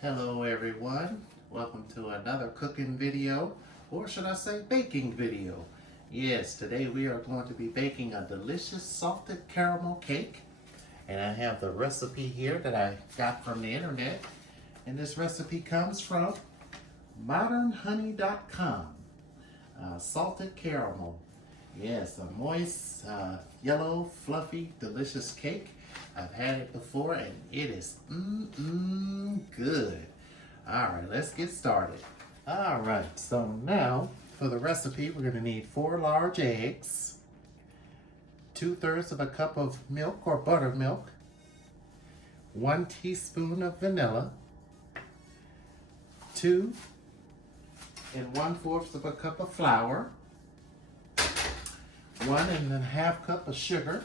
Hello everyone, welcome to another cooking video, or should I say baking video. Yes, today we are going to be baking a delicious salted caramel cake, and I have the recipe here that I got from the internet, and this recipe comes from modernhoney.com. Salted caramel. Yes, a moist, yellow, fluffy, delicious cake. I've had it before and it is good. All right, let's get started. All right, so now for the recipe, we're gonna need 4 large eggs, 2/3 of a cup of milk or buttermilk, 1 teaspoon of vanilla, 2 1/4 of a cup of flour, 1 1/2 cup of sugar,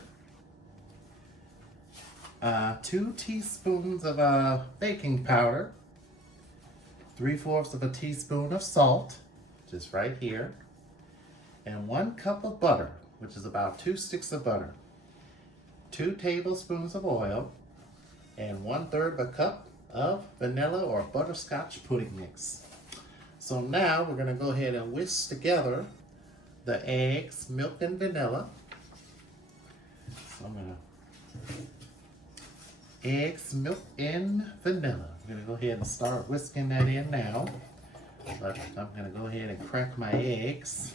2 teaspoons of baking powder, 3/4 of a teaspoon of salt, just right here, and 1 cup of butter, which is about 2 sticks of butter, 2 tablespoons of oil, and 1/3 of a cup of vanilla or butterscotch pudding mix. So now we're going to go ahead and whisk together the eggs, milk, and vanilla. So I'm going to eggs, milk, and vanilla. I'm going to go ahead and start whisking that in now. But I'm going to go ahead and crack my eggs.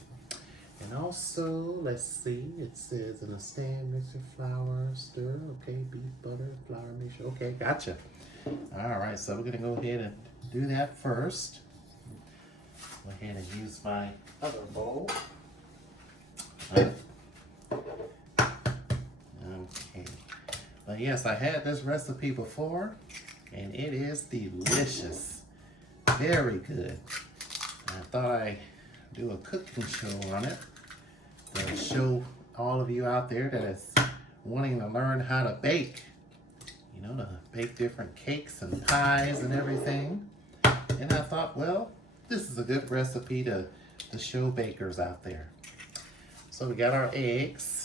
And also, let's see, it says in a stand mixer, flour, stir, okay, beef, butter, flour mixture. Okay, gotcha. All right, so we're going to go ahead and do that first. Go ahead and use my other bowl. Okay. But yes, I had this recipe before, and it is delicious. Very good. I thought I'd do a cooking show on it to show all of you out there that is wanting to learn how to bake. You know, to bake different cakes and pies and everything. And I thought, well, this is a good recipe to show bakers out there. So we got our eggs.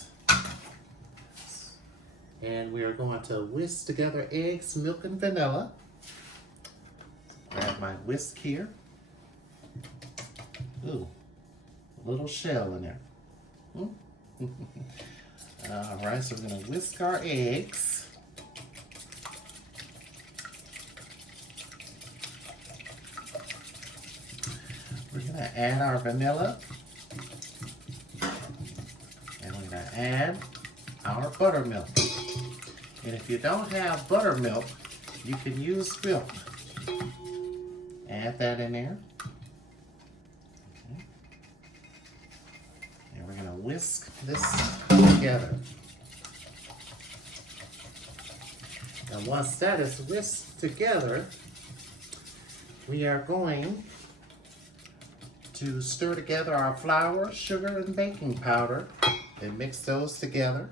And we are going to whisk together eggs, milk, and vanilla. Grab my whisk here. Ooh, a little shell in there. All right, so we're going to whisk our eggs. We're going to add our vanilla. And we're going to add our buttermilk. And if you don't have buttermilk, you can use milk. Add that in there. Okay. And we're going to whisk this together. And once that is whisked together, we are going to stir together our flour, sugar, and baking powder and mix those together.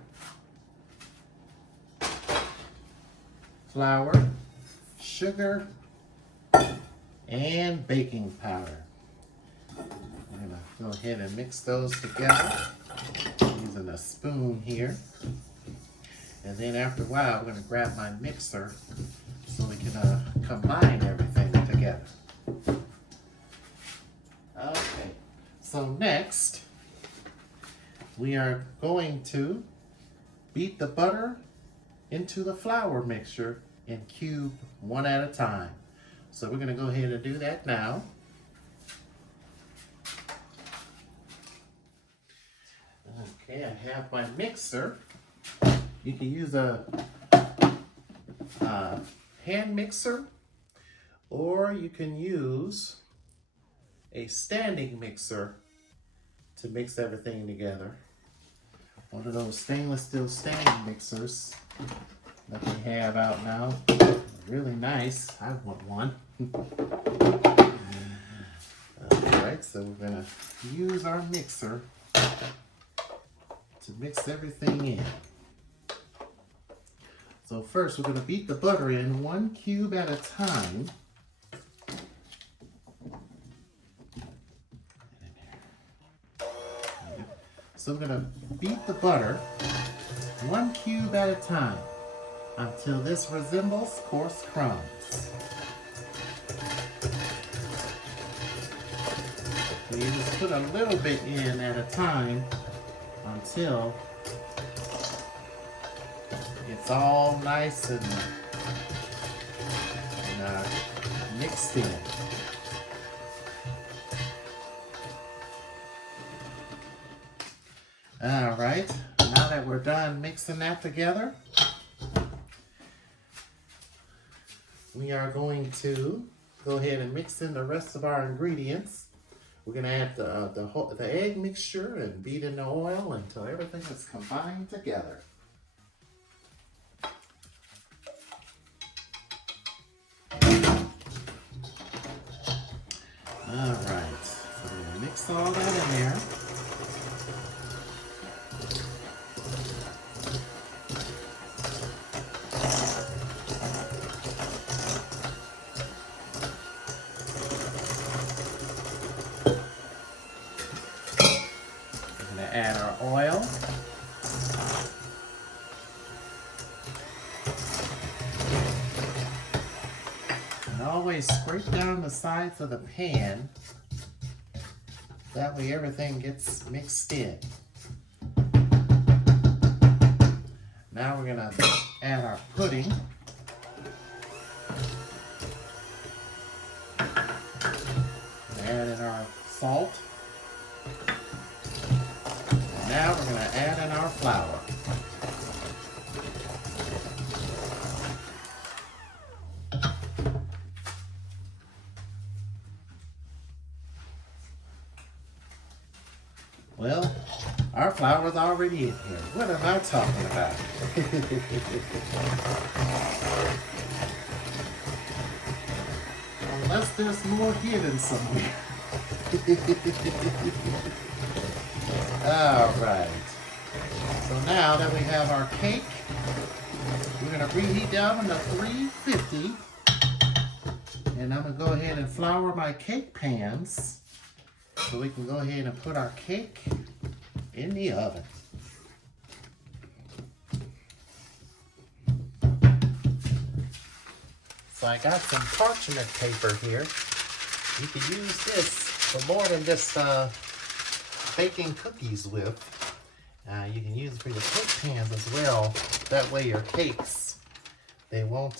Flour, sugar, and baking powder. I'm going to go ahead and mix those together using a spoon here. And then after a while, I'm going to grab my mixer so we can combine everything together. Okay, so next we are going to beat the butter into the flour mixture and cube one at a time. So we're going to go ahead and do that now. Okay, I have my mixer. You can use a hand mixer, or you can use a standing mixer to mix everything together. One of those stainless steel standing mixers that they have out now. Really nice. I want one. Alright, so we're going to use our mixer to mix everything in. So first we're going to beat the butter in 1 cube at a time. So we're going to beat the butter 1 cube at a time until this resembles coarse crumbs. So you just put a little bit in at a time until it's all nice and mixed in. All right, now that we're done mixing that together, we are going to go ahead and mix in the rest of our ingredients. We're going to add the egg mixture and beat in the oil until everything is combined together. All right, so we're going to mix all that in there. Add our oil. And always scrape down the sides of the pan. That way everything gets mixed in. Now we're gonna add our pudding. Add in our salt. Now we're going to add in our flour. Well, our flour's already in here. What am I talking about? Unless there's more hidden somewhere. All right. So now that we have our cake, we're going to reheat the oven to 350. And I'm going to go ahead and flour my cake pans so we can go ahead and put our cake in the oven. So I got some parchment paper here. You can use this for more than just baking cookies with. You can use it for your cake pans as well. That way your cakes, they won't,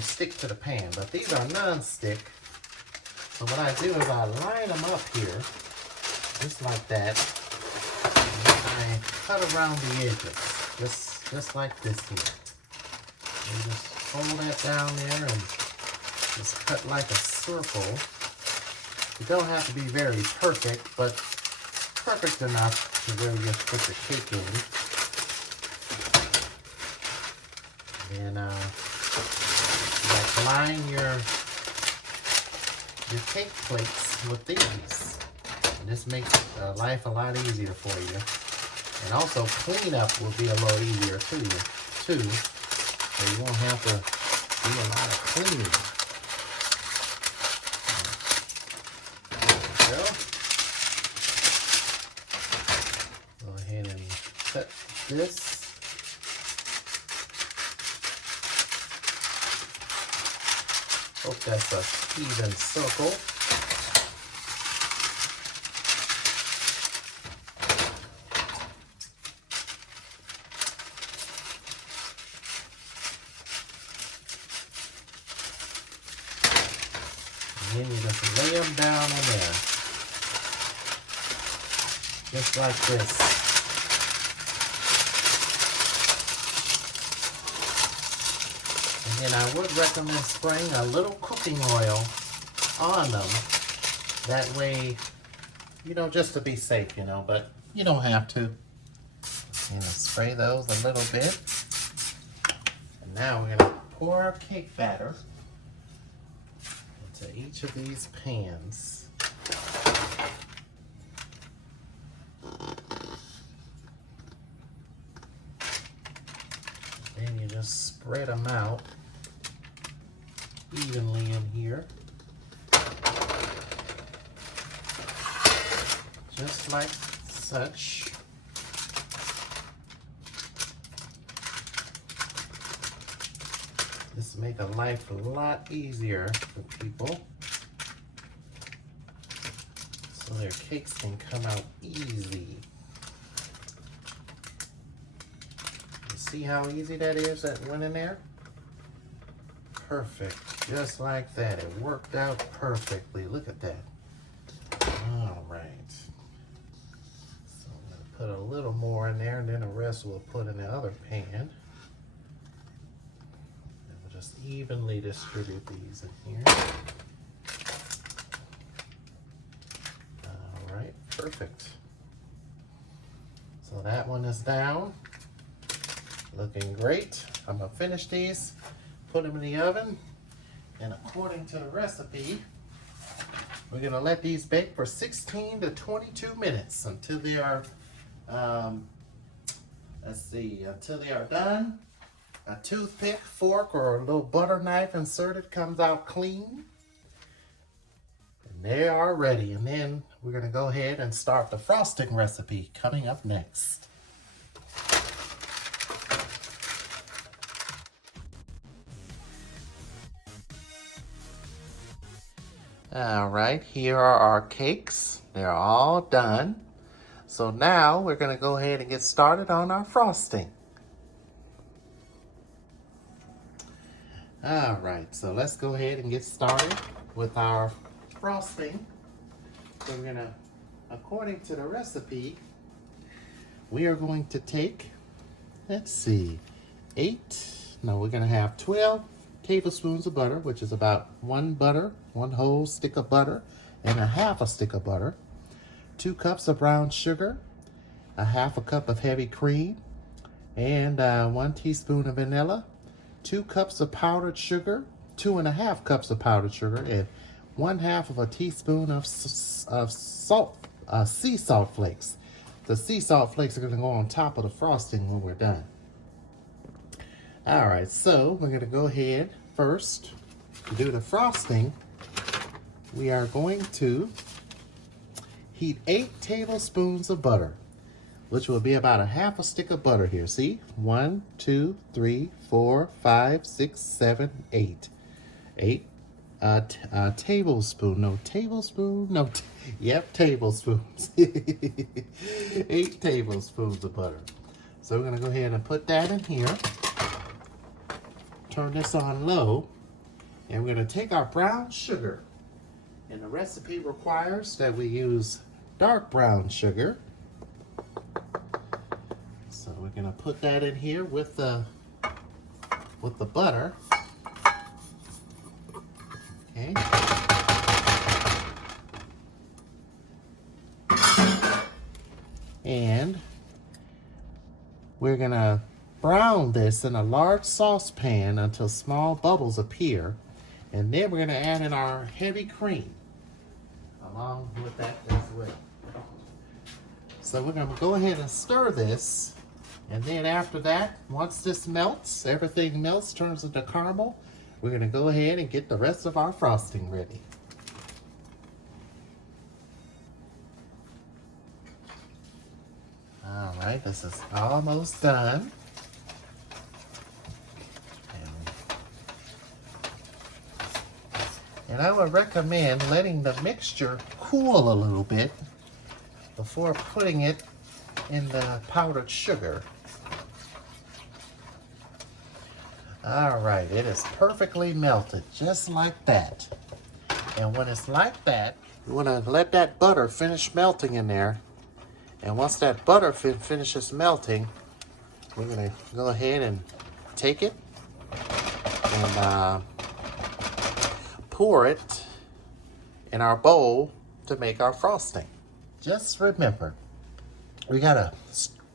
stick to the pan. But these are non-stick. So what I do is I line them up here, just like that. And I cut around the edges, just like this here. And just fold that down there and just cut like a circle. You don't have to be very perfect, but perfect enough to where you just put the cake in. And like line your cake plates with these. And this makes life a lot easier for you. And also cleanup will be a lot easier too. So you won't have to do a lot of cleaning. Go ahead and cut this. Hope that's a even circle. And then you just lay them down in there. Just like this. And I would recommend spraying a little cooking oil on them. That way, just to be safe, but you don't have to. Spray those a little bit. And now we're going to pour our cake batter into each of these pans. Then you just spread them out evenly in here. Just like such. This make a life a lot easier for people, so their cakes can come out easy. You see how easy that is that went in there? Perfect, just like that. It worked out perfectly. Look at that. All right. So I'm gonna put a little more in there, and then the rest we'll put in the other pan. And we'll just evenly distribute these in here. All right, perfect. So that one is down, looking great. I'm gonna finish these, put them in the oven, and according to the recipe, we're gonna let these bake for 16 to 22 minutes until they are, until they are done. A toothpick, fork, or a little butter knife inserted comes out clean. And they are ready. And then we're gonna go ahead and start the frosting recipe coming up next. All right, here are our cakes. They're all done. So now we're gonna go ahead and get started on our frosting. All right, so let's go ahead and get started with our frosting. So we're gonna, according to the recipe, we are going to take, let's see, we're gonna have 12 tablespoons of butter, which is about one whole stick of butter and a half a stick of butter, 2 cups of brown sugar, a half a cup of heavy cream, and 1 teaspoon of vanilla, 2 cups of powdered sugar, 2.5 cups of powdered sugar, and 1/2 of a teaspoon of salt, sea salt flakes. The sea salt flakes are going to go on top of the frosting when we're done. All right, so we're going to go ahead first to do the frosting. We are going to heat 8 tablespoons of butter, which will be about a half a stick of butter here. See? 1, 2, 3, 4, 5, 6, 7, 8. 8 tablespoons. 8 tablespoons of butter. So we're gonna go ahead and put that in here. Turn this on low, and we're gonna take our brown sugar. And the recipe requires that we use dark brown sugar. So we're gonna put that in here with the butter. Okay. And we're gonna brown this in a large saucepan until small bubbles appear. And then we're gonna add in our heavy cream along with that as well. So we're gonna go ahead and stir this. And then after that, once this melts, everything melts, turns into caramel, we're gonna go ahead and get the rest of our frosting ready. All right, this is almost done. And I would recommend letting the mixture cool a little bit before putting it in the powdered sugar. All right, it is perfectly melted, just like that. And when it's like that, you want to let that butter finish melting in there. And once that butter finishes melting, we're going to go ahead and take it and pour it in our bowl to make our frosting. Just remember, we got to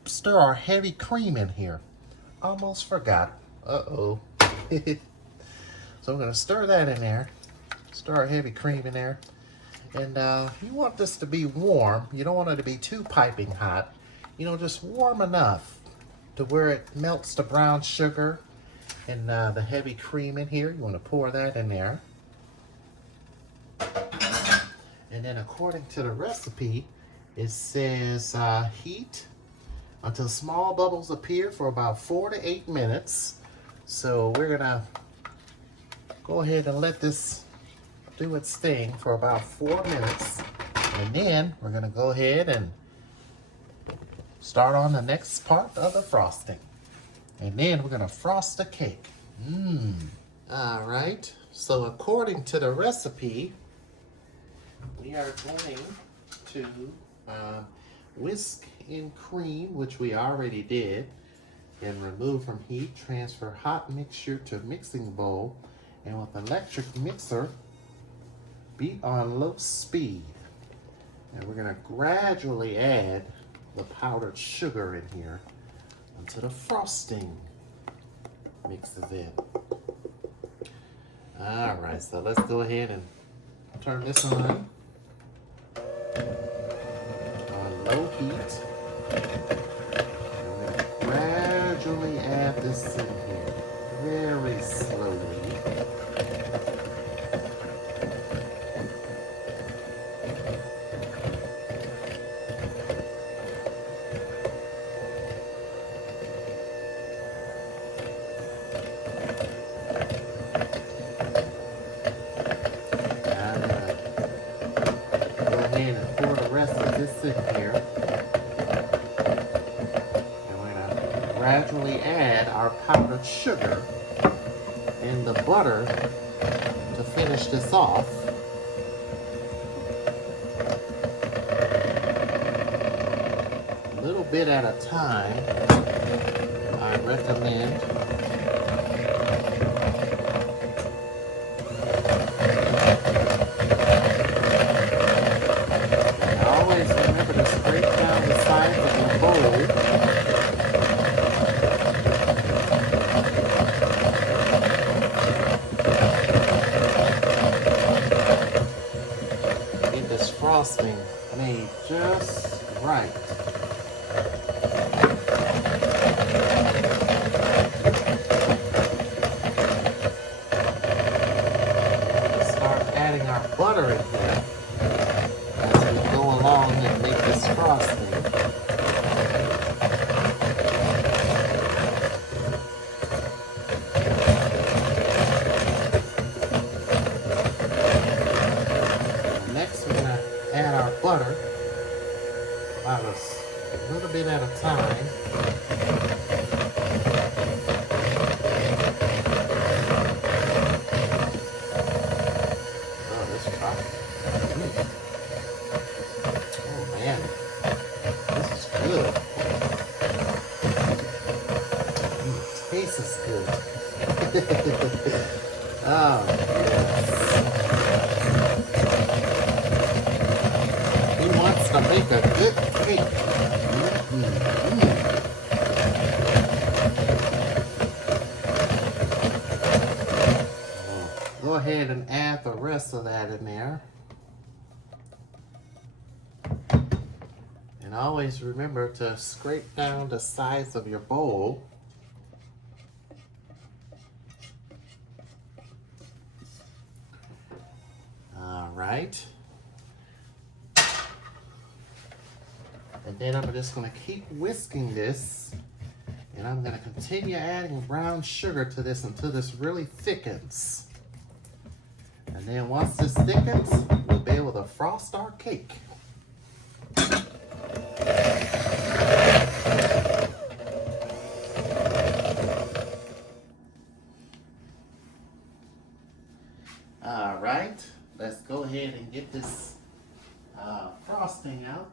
stir our heavy cream in here. Almost forgot. Uh-oh. So we're going to stir that in there. Stir our heavy cream in there. And you want this to be warm. You don't want it to be too piping hot. You know, just warm enough to where it melts the brown sugar and the heavy cream in here. You want to pour that in there. And then according to the recipe, it says heat until small bubbles appear for about 4 to 8 minutes. So we're gonna go ahead and let this do its thing for about 4 minutes. And then we're gonna go ahead and start on the next part of the frosting. And then we're gonna frost the cake. All right, so according to the recipe, we are going to whisk in cream, which we already did, and remove from heat, transfer hot mixture to mixing bowl, and with electric mixer, beat on low speed. And we're gonna gradually add the powdered sugar in here until the frosting mixes in. All right, so let's go ahead and turn this on low heat. And we're gonna gradually add this in here, very slowly. In here, and we're going to gradually add our powdered sugar and the butter to finish this off. A little bit at a time, I recommend. Scrape down the sides of your bowl. Get this frosting made just right. Start adding our butter in here as we go along and make this frosting. Next, we're going to add our butter about a little bit at a time. Oh, this is hot. Oh man, this is good. Tastes is good. Oh, yes. He wants to make a good cake. Go ahead and add the rest of that in there. And always remember to scrape down the sides of your bowl. All right. And then I'm just going to keep whisking this. And I'm going to continue adding brown sugar to this until this really thickens. And then once this thickens, we'll be able to frost our cake. All right, let's go ahead and get this frosting out.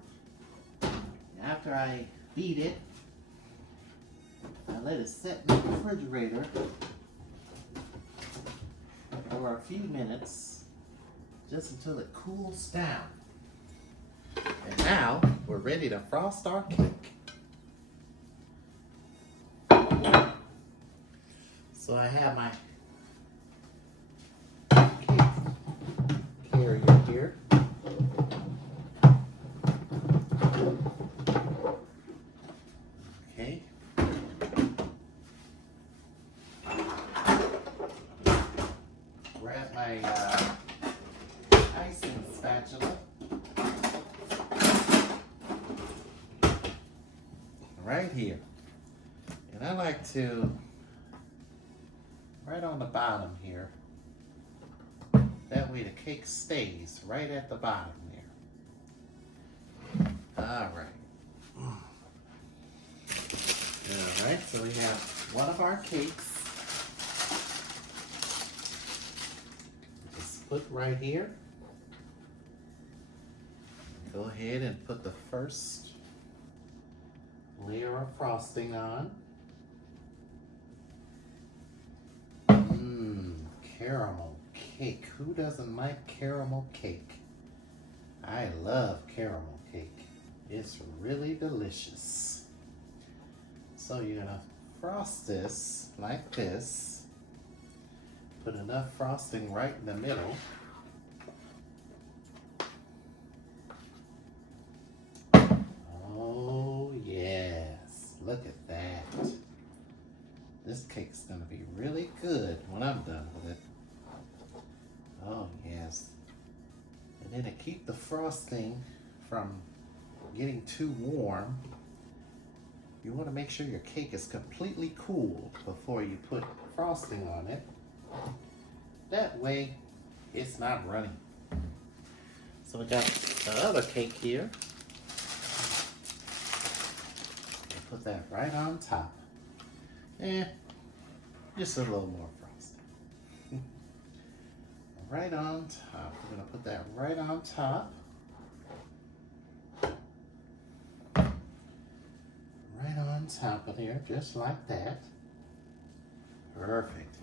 After I beat it, I let it sit in the refrigerator for a few minutes, just until it cools down. And now we're ready to frost our cake. So I have my cake carrier here. Okay. Grab my icing spatula. Right here. And I like to, right on the bottom here, That way the cake stays right at the bottom there. All right. All right, so we have one of our cakes. Just put right here. Go ahead and put the first layer of frosting on. Caramel cake. Who doesn't like caramel cake? I love caramel cake. It's really delicious. So you're gonna frost this like this. Put enough frosting right in the middle. Oh yes, look at that. This cake's gonna be really good when I'm done with it. Oh yes. And then to keep the frosting from getting too warm, you want to make sure your cake is completely cool before you put frosting on it. That way it's not running. So we got the other cake here. Put that right on top. Just a little more frosting. Right on top. We're gonna put that right on top. Right on top of there, just like that. Perfect.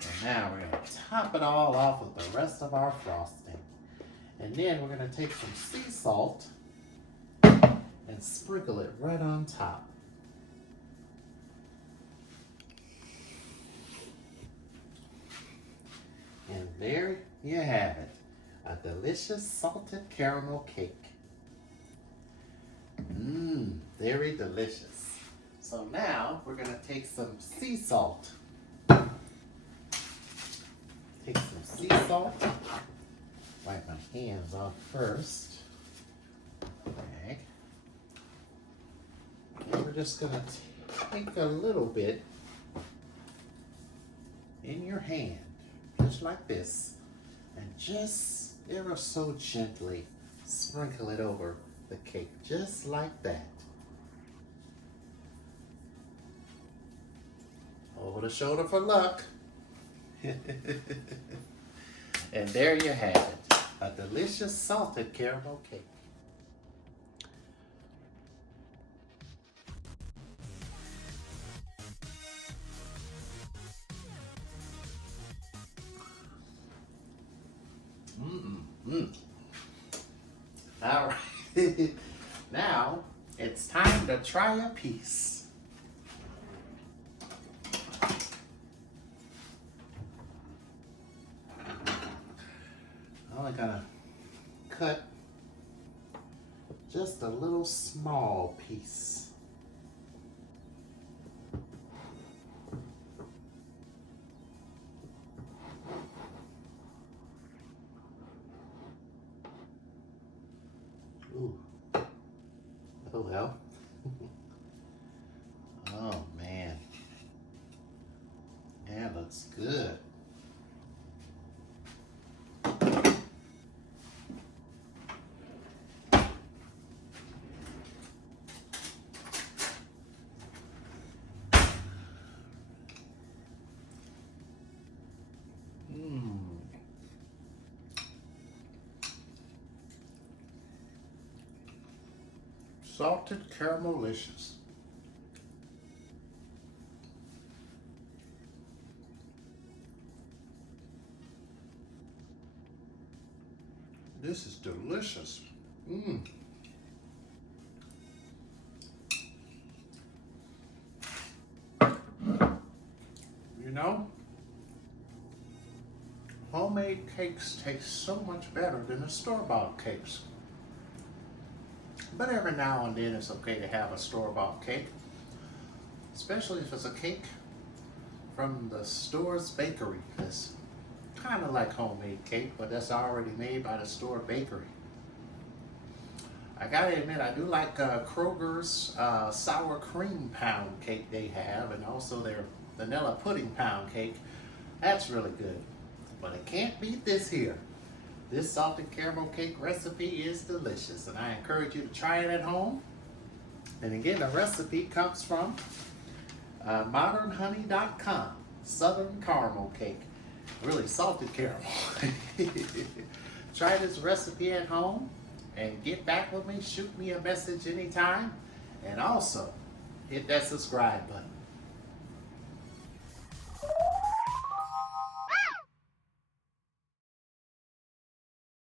And now we're gonna top it all off with the rest of our frosting. And then we're gonna take some sea salt and sprinkle it right on top. And there you have it, a delicious salted caramel cake. Very delicious. So now we're gonna take some sea salt. Take some sea salt. Wipe my hands off first. Okay. And we're just gonna take a little bit in your hand. Just like this, and just ever so gently sprinkle it over the cake, just like that. Over the shoulder for luck. And there you have it, a delicious salted caramel cake. All right. Now it's time to try a piece. I'm only gonna cut just a little small piece. Ooh. Oh well. Oh man. That looks good. Salted caramelicious. This is delicious. You know, homemade cakes taste so much better than the store-bought cakes. But every now and then it's okay to have a store-bought cake, especially if it's a cake from the store's bakery. It's kind of like homemade cake, but that's already made by the store bakery. I gotta admit, I do like Kroger's sour cream pound cake they have, and also their vanilla pudding pound cake. That's really good. but it can't beat this here. This salted caramel cake recipe is delicious, and I encourage you to try it at home. And again, the recipe comes from modernhoney.com. Southern caramel cake. Really salted caramel. Try this recipe at home and get back with me. Shoot me a message anytime. And also, hit that subscribe button.